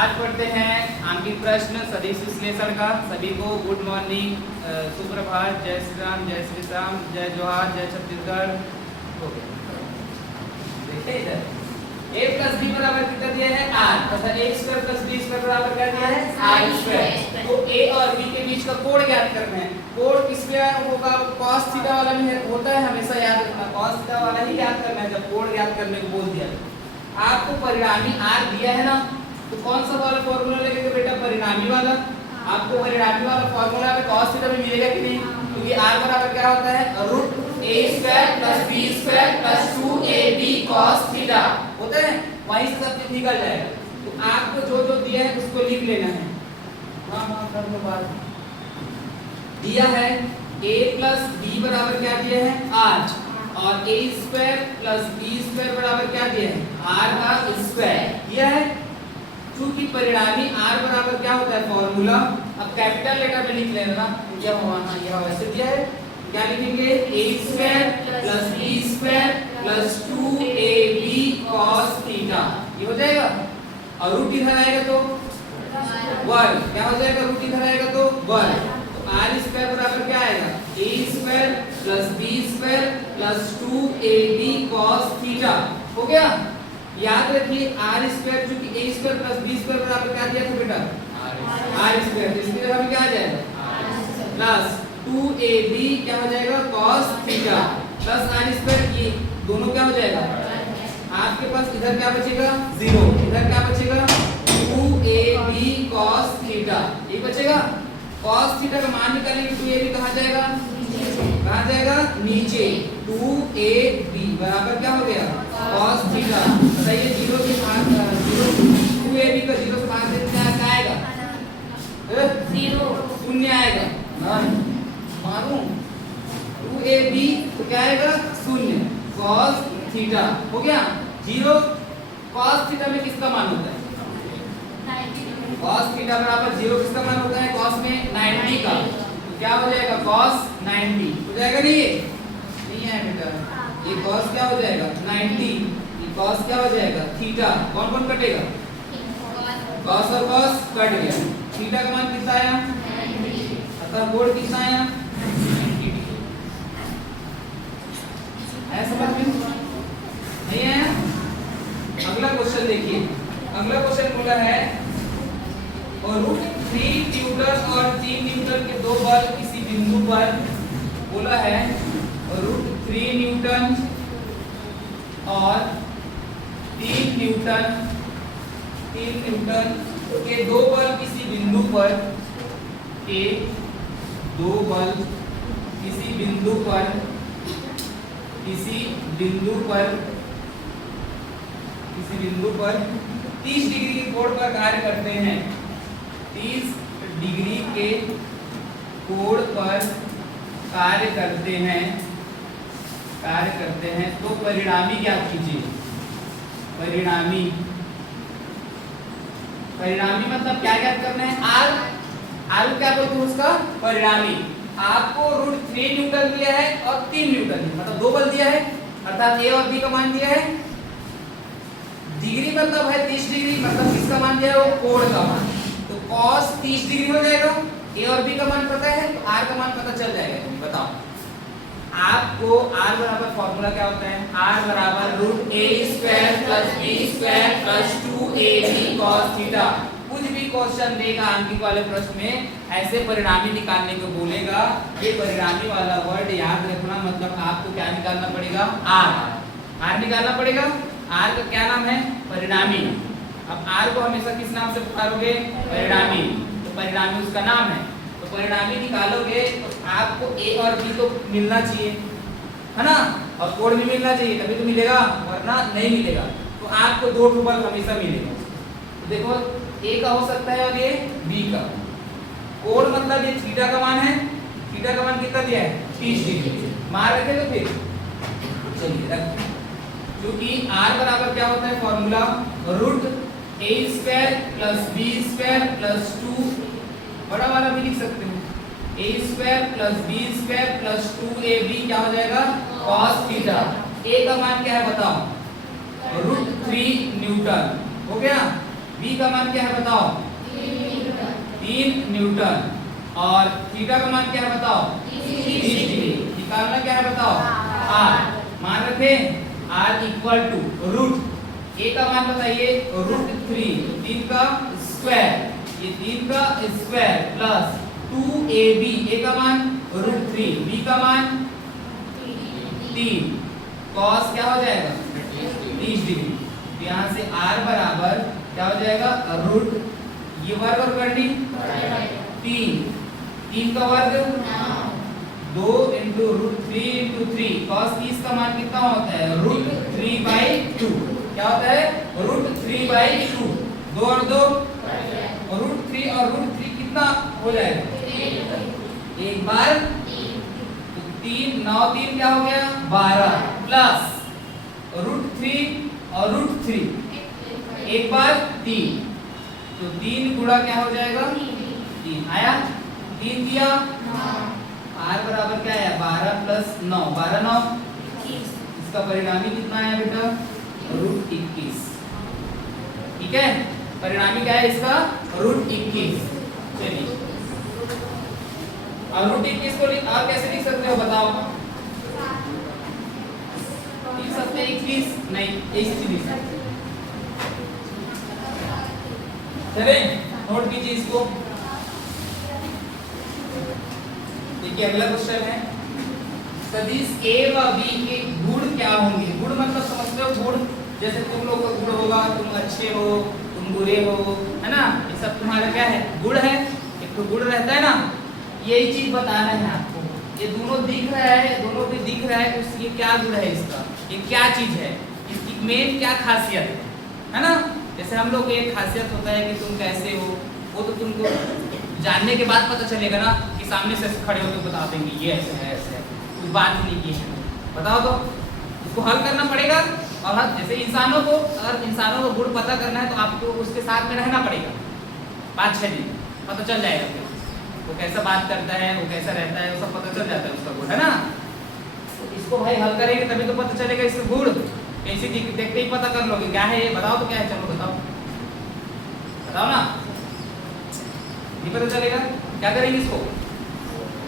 आज पढ़ते हैं आंकिक प्रश्न सदिश विश्लेषण का। सभी को गुड मॉर्निंग, सुप्रभात, जय श्री राम, जय श्री श्याम, जय जोहार, जय छत्तीसगढ़। हो गया। देखते इधर a प्लस b बराबर कितना दिया है r तथा a square plus b square बराबर क्या दिया है r स्क्वायर। तो a और b के बीच का कोण ज्ञात करना है। कोण किस पे होगा? cos थीटा वाला भी होता है, हमेशा याद रखना cos थीटा वाला ही ज्ञात करना है। जब कोण ज्ञात करने को बोल दिया आपको परिणामी r दिया है ना, तो कौन सा वाला फार्मूला लगेगा बेटा? परिणामी वाला। आपको परिणामी वाला फार्मूला में cos थीटा भी मिलेगा कि नहीं? क्योंकि r बराबर क्या होता है root a square plus b square plus 2ab cos theta होता है, वहीं से सब चीज निकल जाएगा। तो आपको जो जो दिया है उसको लिख लेना है। हां कर दो बात। दिया है a प्लस b बराबर क्या दिया है r, और a square plus b square बराबर क्या दिया है r का स्क्वायर दिया है। क्योंकि परिणामी r बराबर क्या होता है फॉर्मूला, अब कैपिटल लेटर में लिख लेना। यह होना यह वैसे दिया है, क्या लिखेंगे a square plus b square plus 2ab cos theta, ये हो जाएगा। और रूट इधर आएगा तो वर्ग, क्या हो जाएगा? रूट इधर आएगा तो वर्ग। तो r स्क्वायर बराबर क्या आएगा a square plus b square plus 2ab cos theta हो गया। याद रखिए r स्क्वायर चूंकि a square plus b square बराबर क्या दिया था बेटा r स्क्वायर, तो इसकी जगह में क्या आ जाएगा प्लस 2ab क्या हो जाएगा cos theta plus r square, ये दोनों क्या हो जाएगा? आपके पास इधर क्या बचेगा 0, इधर क्या बचेगा 2ab cos थीटा, ये बचेगा। cos थीटा का मान निकालेंगे 2ab कहां जाएगा? कहां जाएगा? नीचे। 2ab बराबर क्या हो गया cos थीटा। बताइए 0 के भाग 2ab का 0 से भाग देते क्या आएगा? 0 शून्य आएगा ना, मालूम 2ab तो क्या आएगा शून्य cos थीटा हो गया 0। cos थीटा में किसका मान होता है? cos थीटा बराबर 0 किसका मान होता है? cos में 90 का, तो क्या हो जाएगा cos 90 हो जाएगा। नहीं है बेटा, ये cos क्या हो जाएगा 90, ये cos क्या हो जाएगा थीटा। कौन कौन कटेगा? cos और cos कट गया। थीटा का मान कितना आया? अतः कोण कितना आया? 90 डिग्री। है समझ में? नहीं है? अगला क्वेश्चन देखिए। अगला क्वेश्चन बोला है और रूट 3 न्यूटन और 3 न्यूटन के दो बल किसी बिंदु पर, बोला है रूट 3 न्यूटन और 3 न्यूटन के दो बल किसी बिंदु पर, के दो बल किसी बिंदु पर 30 डिग्री के कोण पर कार्य करते हैं। 30 डिग्री के कोण पर कार्य करते हैं तो परिणामी क्या कीजिए? परिणामी मतलब क्या ज्ञात करना है? r क्या बोलते हैं उसका? परिणामी। आपको रूट 3 न्यूटन दिया है और 3 न्यूटन मतलब दो बल दिया है, अर्थात a और b का मान दिया है। डिग्री मतलब है 30 डिग्री, मतलब किसका मान दिया है? वो कोण का मान। तो cos 30 डिग्री हो जाएगा। a और b का मान पता है तो r का मान पता चल जाएगा। बताओ आपको r बराबर फॉर्मूला क्या होता है? r बराबर root a square plus b square plus 2ab cos theta. कुछ भी क्वेश्चन देगा आंकिक वाले प्रश्न में ऐसे परिणामी निकालने को बोलेगा, ये परिणामी वाला वर्ड याद रखना। मतलब आपको क्या निकालना पड़ेगा? r निकालना पड़ेगा। r का क्या नाम है? परिणामी। अब r को हमेशा किस नाम से पुकारोगे? परिणामी। तो परिणामी उसका नाम है। तो परिणामी निकालोगे तो आपको a और b तो मिलना चाहिए, है ना, और कोण भी मिलना चाहिए, तभी तो मिलेगा, वरना नहीं मिलेगा। तो आपको दो बल हमेशा मिलेगा। तो देखो a का हो सकता है और ये b का। कोण मतलब ये थीटा का मान है। थीटा का मान कितना दिया है? 30 डिग्री। मान रखे तो फिर चलिए रख, क्योंकि r बराबर क्या होता है formula? Root a square plus b square plus 2, बड़ा वाला भी लिख सकते हैं, a square plus b square plus 2ab क्या हो जाएगा? cos theta. a का मान क्या है बताओ? रूट 3 न्यूटन हो गया। v का मान क्या है बताओ? 3 न्यूटन। और थीटा का मान क्या है बताओ? 30 डिग्री। निकालना क्या है बताओ? r। मान रखे r equal to root a का मान बताइए √3, 3 का स्क्वायर, ये 3 का स्क्वायर प्लस 2ab, a का मान √3, b का मान 3, cos क्या हो जाएगा 30 डिग्री। तो यहाँ से r बराबर क्या हो जाएगा रूट, ये वर्ग और करनी 3 का वर्ग 2 इंटू √3 इंटू 3, cos 30 का मान कितना होता है √3/2। क्या होता है √3/2, 2 और 2 √3 और √3 कितना हो जाएगा एक बार, तो 3 9 3 क्या हो गया 12 प्लस √3 और √3 एक बार 3, तो 3 गुणा क्या हो जाएगा 3 आया, 3 दिया r बराबर क्या है 12 प्लस 9, 12 9 इसका परिणामी कितना आया बेटा √21। ठीक है, परिणामी क्या है इसका √21। चलिए अब √21 को आप कैसे लिख सकते हो बताओ? लिख सकते हैं 21 नहीं, ऐसे लिख सकते। चले नोट कीजिए इसको। देखिए अगला क्वेश्चन है सदिश a व b के गुण क्या होंगे? गुण मतलब समझते हो गुण, जैसे तुम लोग का गुण होगा तुम अच्छे हो, तुम बुरे हो, है ना, ये सब तुम्हारा क्या है गुण है। एक तो गुण रहता है ना, यही चीज बताना है आपको। ये दोनों दिख रहा है, दोनों भी दिख रहा है, तो ये क्या गुण है इसका, ये क्या चीज है, इसकी मेन क्या खासियत है ना। जैसे हम लोग एक खासियत होता है कि तुम कैसे हो, वो तो तुमको जानने के बाद पता चलेगा ना, कि सामने से खड़े हो तो बता देंगे ये ऐसे है ऐसे है, कोई बात नहीं की है, बताओ तो इसको हल करना पड़ेगा। और जैसे इंसानों को, अगर इंसानों को गुण पता करना है तो आपको उसके साथ में रहना पड़ेगा 5-6 दिन, पता चल जाएगा फिर वो कैसा बात करता है, वो कैसा रहता है, वो सब पता चल जाता है उसका गुण, है ना। तो इसको भाई हल करेंगे तभी तो पता चलेगा इसका गुण। ऐसे देखते ही पता कर लोगे क्या है ये, बताओ तो क्या है, चलो बताओ बताओ ना, नहीं पता चलेगा क्या करेंगे इसको,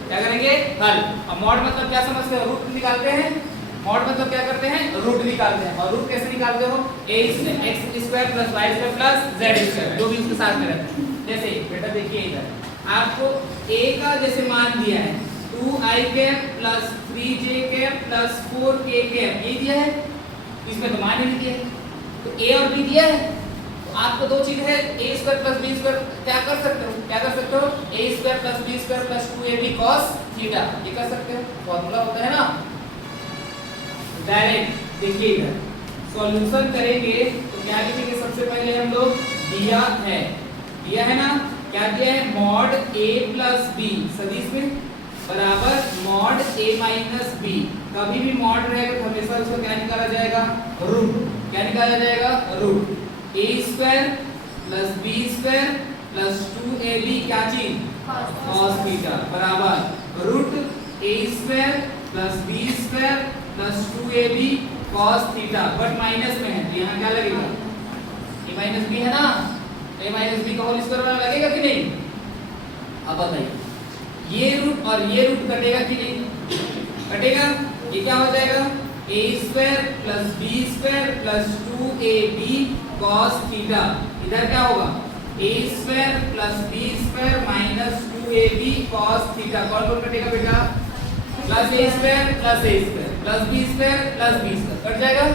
क्या करेंगे हल। अब मॉड मतलब क्या समझते हो, रूट निकालते हैं। मॉड मतलब क्या करते हैं, रूट निकालते हैं। और रूट कैसे निकालते हो, x² + y² + z², जो भी उसके साथ में रहता है। जैसे बेटा देखिए इधर आपको a का जैसे मान दिया है 2i + 3j + 4k ये दिया है, इसमें तो मान ही नहीं दिया है, तो a और b दिया है। तो आपको दो चीज है a² + b², क्या कर सकते हो, क्या कर सकते हो a² + b² + 2ab cos θ, ये कर सकते हो, फॉर्मूला होता है ना। डायरेक्ट देखिए इधर सॉल्यूशन करेंगे तो क्या लिखेंगे, सबसे पहले हम लोग दिया है ना, क्या दिया है mod a + b सदिश में बराबर mod a - b। कभी भी मॉड रहेगा तो हमेशा उसका क्या निकाला जाएगा रूट, क्या निकाला जाएगा रूट a² + b² + 2ab क्या चीज cos θ बराबर root a² + b² + 2ab cos θ, but minus में है तो यहाँ क्या लगेगा a - b है ना, a - b का होल स्क्वायर वाला लगेगा कि नहीं। अब बताइए ये रूट और ये रूट कटेगा कि नहीं, कटेगा। ये क्या हो जाएगा a² + b² + 2ab cos θ, इधर क्या होगा a² + b² - 2ab cos θ, कौन कटेगा बेटा +a² + b² + b² कट जाएगा,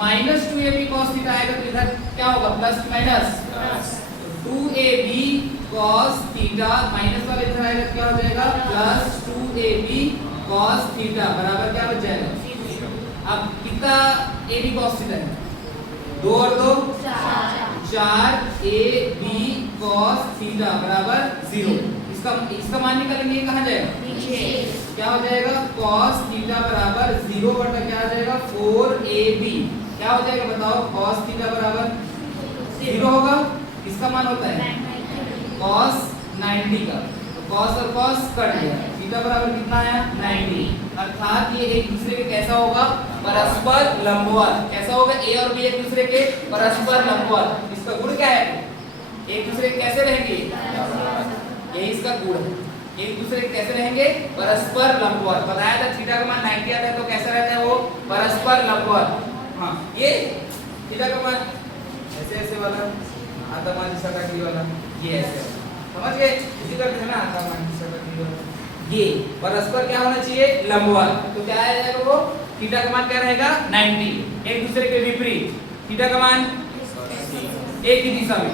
-2ab cos θ आएगा तो इधर क्या होगा plus minus 2ab cos θ minus वाला इधर आएगा क्या हो जाएगा +2ab cos θ बराबर क्या बच जाएगा। अब कितना ab cos θ है, 2 और 2 4ab cos θ बराबर 0। इसका मान निकालेंगे कहाँ जाएगा नीचे, क्या हो जाएगा cos θ बराबर 0 बटा क्या आ जाएगा 4ab, क्या हो जाएगा बताओ cos θ बराबर 0 होगा। इसका मान होता है cos 90 का, तो cos और cos कट गया, थीटा बराबर कितना आया 90, अर्थात ये एक दूसरे के कैसा होगा परस्पर लंबवत। कैसा होगा a और b एक दूसरे के परस्पर लंबवत। इसका गुण क्या है एक दूसरे के कैसे रहेंगे, यही इसका गुण है, एक दूसरे के कैसे रहेंगे, परस्पर लंबवत। बताया था थीटा का मान 90 आता है तो कैसा रहता है वो, परस्पर लंबवत। हाँ, ये थीटा का मान ऐसे ऐसे वाला आधा मान जिसका काटी वाला, ये ऐसे समझ गए, इसी का है ना आधा मान जिसका काटी वाला, ये परस्पर क्या होना चाहिए, लंबवत। तो क्या आ जाएगा वो, थीटा का मान क्या रहेगा 90, एक दूसरे के विपरीत, थीटा का मान एक ही दिशा में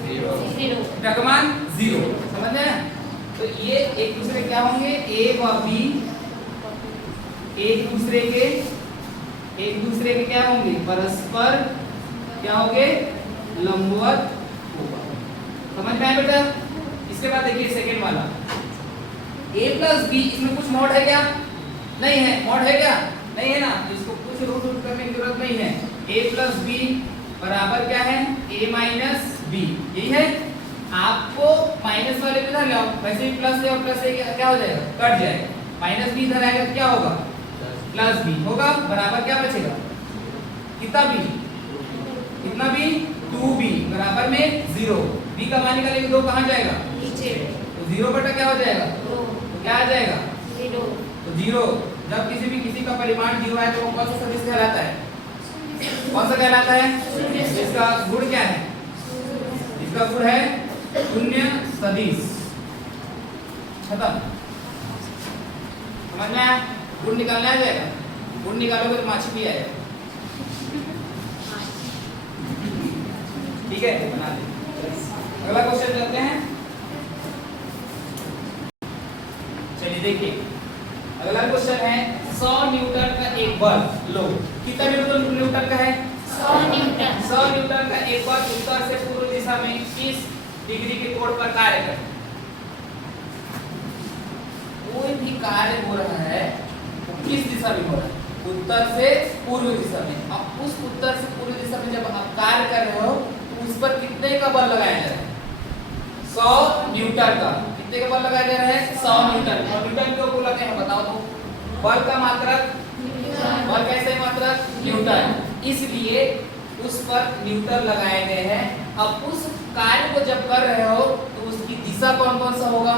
0, थीटा का मान 0, समझ गए। तो ये एक दूसरे क्या होंगे, ए व बी एक दूसरे के क्या होंगे, परस्पर क्या होंगे, लंबवत होगा। समझ में आया बेटा। इसके बाद देखिए सेकंड वाला, a प्लस बी, इसमें कुछ मॉड है क्या, नहीं है, मॉड है क्या, नहीं है ना, इसको कुछ रूट करने की जरूरत नहीं है। a प्लस बी बराबर क्या है, a माइनस बी, यही है। आपको माइनस वाले पे इधर लाओ, वैसे भी प्लस है और प्लस है क्या हो जाएगा, कट जाएगा, माइनस बी इधर आएगा क्या होगा, प्लस बी होगा, बराबर क्या बचेगा, कितना बी, कितना बी, 2b बराबर में 0, b का मान निकालेंगे 2 कहां जाएगा नीचे, तो 0 बटा क्या हो जाएगा, तो क्या आ जाएगा 0, तो 0। जब किसी का परिमाण 0 है तो वो कौन सा सदिश कहलाता है, कौन सा कहलाता है, इसका गुण क्या है, इसका गुण है शून्य सदिश, खत्म। समझ में आया, गुण निकालना आ जाएगा, गुण निकालोगे तो माछी भी आएगा, ठीक है, बना दे। अगला क्वेश्चन करते हैं, चलिए देखिए अगला क्वेश्चन है 100 न्यूटन का एक बल लो, कितना न्यूटन का है, 100 न्यूटन का एक बल उत्तर से पूर्व दिशा में 30 डिग्री के कोण पर कार्य करे। कोई भी कार्य हो रहा है वो किस दिशा में हो रहा है, उत्तर से पूर्व दिशा में। अब उस उत्तर से पूर्व दिशा में जब आप कार्य कर रहे हो तो उस पर कितने का बल लगाया जा रहा है, 100 न्यूटन का, कितने का बल लगाया जा रहा है, 100 न्यूटन। और न्यूटन क्यों बोला गया है बताओ तो, बल का मात्रक, बल कैसे मात्रक, न्यूटन, इसलिए उस पर न्यूटन लगाए गए हैं। अब उस कार्य को जब कर रहे हो तो उसकी दिशा कौन कौन सा होगा,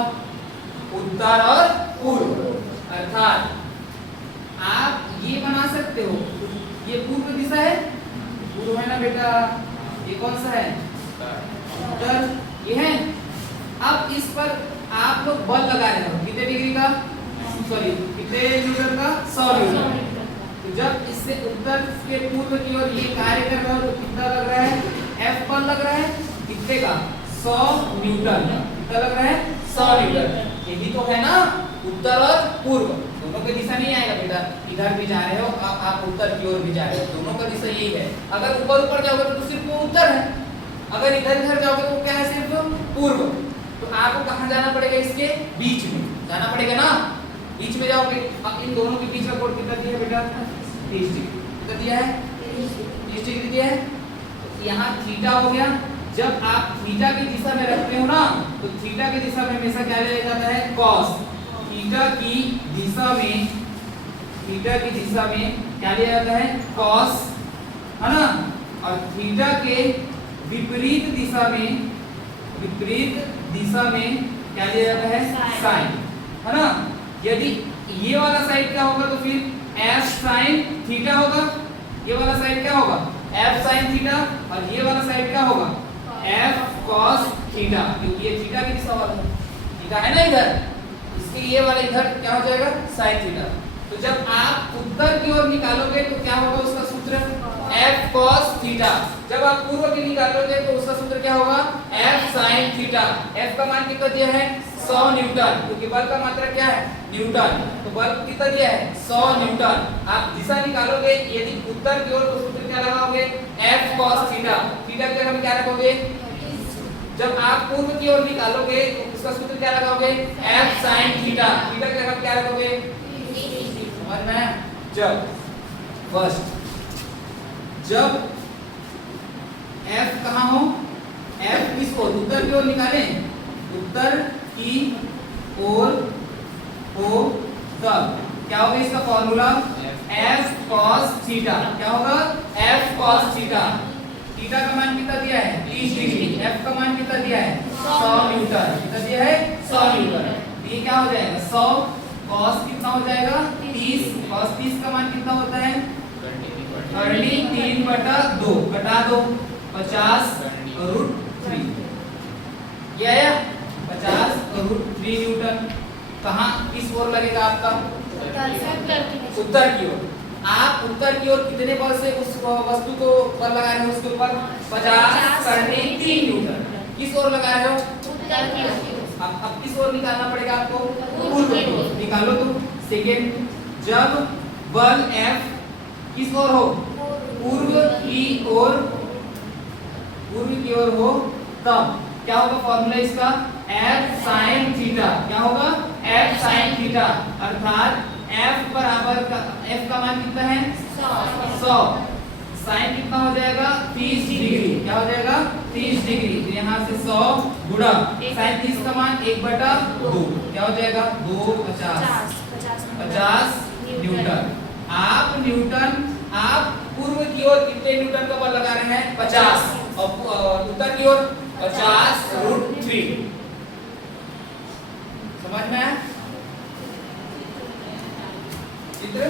उत्तर और पूर्व। अर्थात आप ये बना सकते हो, ये पूर्व दिशा है, पूर्व है ना बेटा, ये कौन सा है, उत्तर, ये है। अब इस पर आप लोग बल लगा रहे हो कितने डिग्री का, सॉरी कितने न्यूटन का, 100 न्यूटन। तो जब इससे उत्तर के पूर्व की ओर ये कार्य कर रहे हो तो कितना लग रहा है, F बल लग रहा है, कितने का, 100 न्यूटन, कितना लग रहा है, 100 न्यूटन। यही तो है ना उत्तर और पूर्व, दोनों की दिशा नहीं आएगा बेटा, इधर भी जा रहे हो आप उत्तर की ओर भी जा रहे हो, दोनों का दिशा यही है। अगर ऊपर ऊपर जाओगे तो सिर्फ वो उत्तर है, अगर इधर इधर जाओगे तो क्या है, सिर्फ पूर्व। तो आपको कहां जाना पड़ेगा, इसके बीच में जाना पड़ेगा ना, बीच में जाओगे। अब इन दोनों के बीच का कोण कितना दिया है बेटा, 30 डिग्री, कितना दिया है, 30 डिग्री दिया है। तो यहाँ थीटा हो गया, जब आप थीटा की दिशा में रखते हो ना तो थीटा की दिशा में हमेशा क्या लिया जाता है, कॉस। थीटा की दिशा में क्या लिया जाता है, कॉस, है ना। और थीटा के विपरीत दिशा में क्या लिया जाता है, साइन, है ना। यदि ये वाला साइड क्या होगा तो फिर f sin थीटा होगा, ये वाला साइड क्या होगा, f sin थीटा, और ये वाला साइड क्या होगा, f cos थीटा, क्योंकि ये थीटा की दिशा वाला है, थीटा है ना इधर, इसके ये वाला इधर क्या हो जाएगा, sin थीटा। तो जब आप उत्तर की ओर निकालोगे तो क्या होगा उसका सूत्र, f cos थीटा। जब आप पूर्व की निकालोगे तो उसका सूत्र क्या होगा, f sin थीटा। f का मान कितना दिया है, 100 न्यूटन, क्योंकि बल का मात्रक क्या है, न्यूटन, तो बल कितना दिया है, 100 न्यूटन। आप दिशा निकालोगे यदि उत्तर की ओर तो सूत्र क्या लगाओगे, f cos थीटा, थीटा की जगह में क्या रखोगे। जब आप पूर्व की ओर निकालोगे तो उसका सूत्र क्या लगाओगे, f sin थीटा, थीटा की जगह में क्या रखोगे, समझ में। जब फर्स्ट जब f कहाँ हो, f किस ओर, उत्तर की ओर निकालें, उत्तर की ओर हो तब क्या होगा इसका फॉर्मूला, f cos थीटा, क्या होगा, f cos थीटा। थीटा का मान कितना दिया है, 30 डिग्री, f का मान कितना दिया क्या हो जाएगा 100, cos कितना हो जाएगा 30, cos 30 का मान कितना होता है 3/2, घटा दो 50√3, ये आया 50√3 न्यूटन। कहाँ किस ओर लगेगा आपका उत्तर की ओर। आप उत्तर की ओर कितने बल से उस वस्तु को बल लगा रहे हो उसके ऊपर 50/3 न्यूटन। किस ओर लगा रहे हो उत्तर की ओर। अब किस ओर निकालना पड़ेगा आपको पूर्व की ओर। निकालो तो सेकेंड, जब बल F किस ओर हो पूर्व की ओर हो तब क्या होगा फॉर्मूला इसका F sin थीटा। क्या होगा F sin थीटा, अर्थात F बराबर का F का मान कितना है 100, साइन कितना हो जाएगा 30 डिग्री। क्या हो जाएगा 30 डिग्री। तो यहाँ से 100 गुणा साइन 30 का मान 1/2, क्या हो जाएगा 50 न्यूटन। आप पूर्व की ओर कितने न्यूटन का बल लगा रहे हैं 50, और उत्तर की ओर 50√3। समझ में आया चित्र।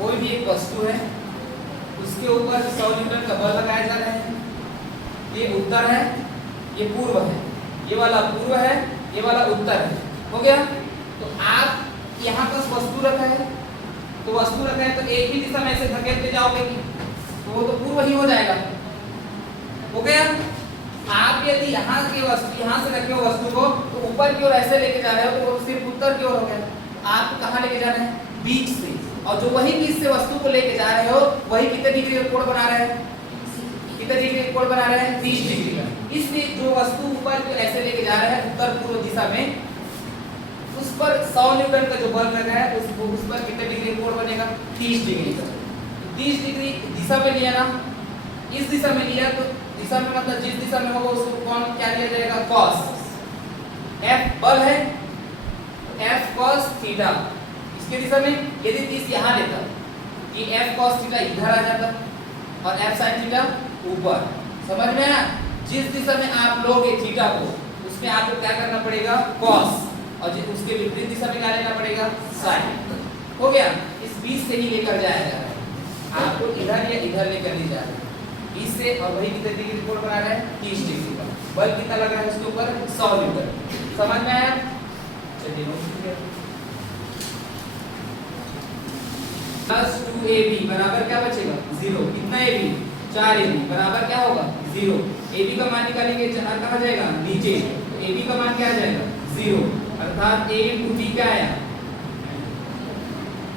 कोई भी एक वस्तु है उसके ऊपर 100 न्यूटन का बल लगाया जा रहा है। ये उत्तर है, ये पूर्व है, ये वाला पूर्व है, ये वाला उत्तर है। हो गया। तो आप यहाँ पर वस्तु रखा है, तो एक ही दिशा में ऐसे धकेलते जाओगे तो वो तो पूर्व ही हो जाएगा। हो गया। आप यदि यहाँ से रखे हो वस्तु को तो ऊपर की ओर ऐसे लेके जा रहे हो तो वो सिर्फ उत्तर की ओर हो गया। आप कहाँ लेके जा रहे हैं बीच से, और जो वही बीच से वस्तु को लेके जा रहे हो वही कितने डिग्री का कोण बना रहे हैं 30 डिग्री का। इसलिए जो वस्तु ऊपर की ऐसे लेके जा रहा है उत्तर पूर्व दिशा में, उस पर 100 न्यूटन का जो बल लगा है उस पर कितने डिग्री कोण बनेगा 30 डिग्री का। 30 डिग्री दिशा में लिया ना, इस दिशा में लिया तो दिशा में मतलब जिस दिशा में होगा उसको कोण क्या लिया जाएगा cos। F बल है F cos थीटा इसके दिशा में। यदि 30 यहाँ लेता कि F cos थीटा इधर आ जाता और F sin थीटा ऊपर। समझ में आया। जिस दिशा में आप लोगे थीटा को उसमें आपको क्या करना पड़ेगा cos, और उसके विपरीत दिशा में क्या लेना पड़ेगा sin। हो गया। इस बीच से ही लेकर जाया जा रहा है, आपको इधर या इधर लेकर नहीं जा रहा है इससे, और वही कितने डिग्री कोण बना रहा है 30 डिग्री का। बल कितना लगा है उसके ऊपर 100 न्यूटन। समझ में आया। चलिए प्लस 2ab बराबर क्या बचेगा 0। कितना ab 4ab बराबर क्या होगा 0। ab का मान निकालेंगे 4 कहाँ जाएगा नीचे, तो ab का मान क्या आ जाएगा 0, अर्थात a into b क्या आया,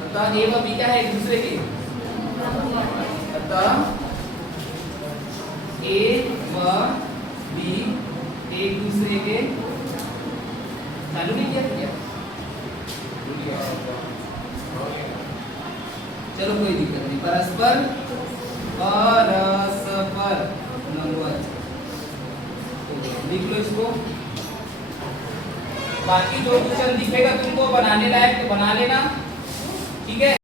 अर्थात a व b क्या है एक दूसरे के, अर्थात a व b एक दूसरे के, चालू नहीं किया क्या, चलो कोई दिक्कत नहीं, परस्पर लंबवत लिख लो इसको। बाकी जो क्वेश्चन दिखेगा तुमको बनाने लायक तो बना लेना, ठीक है।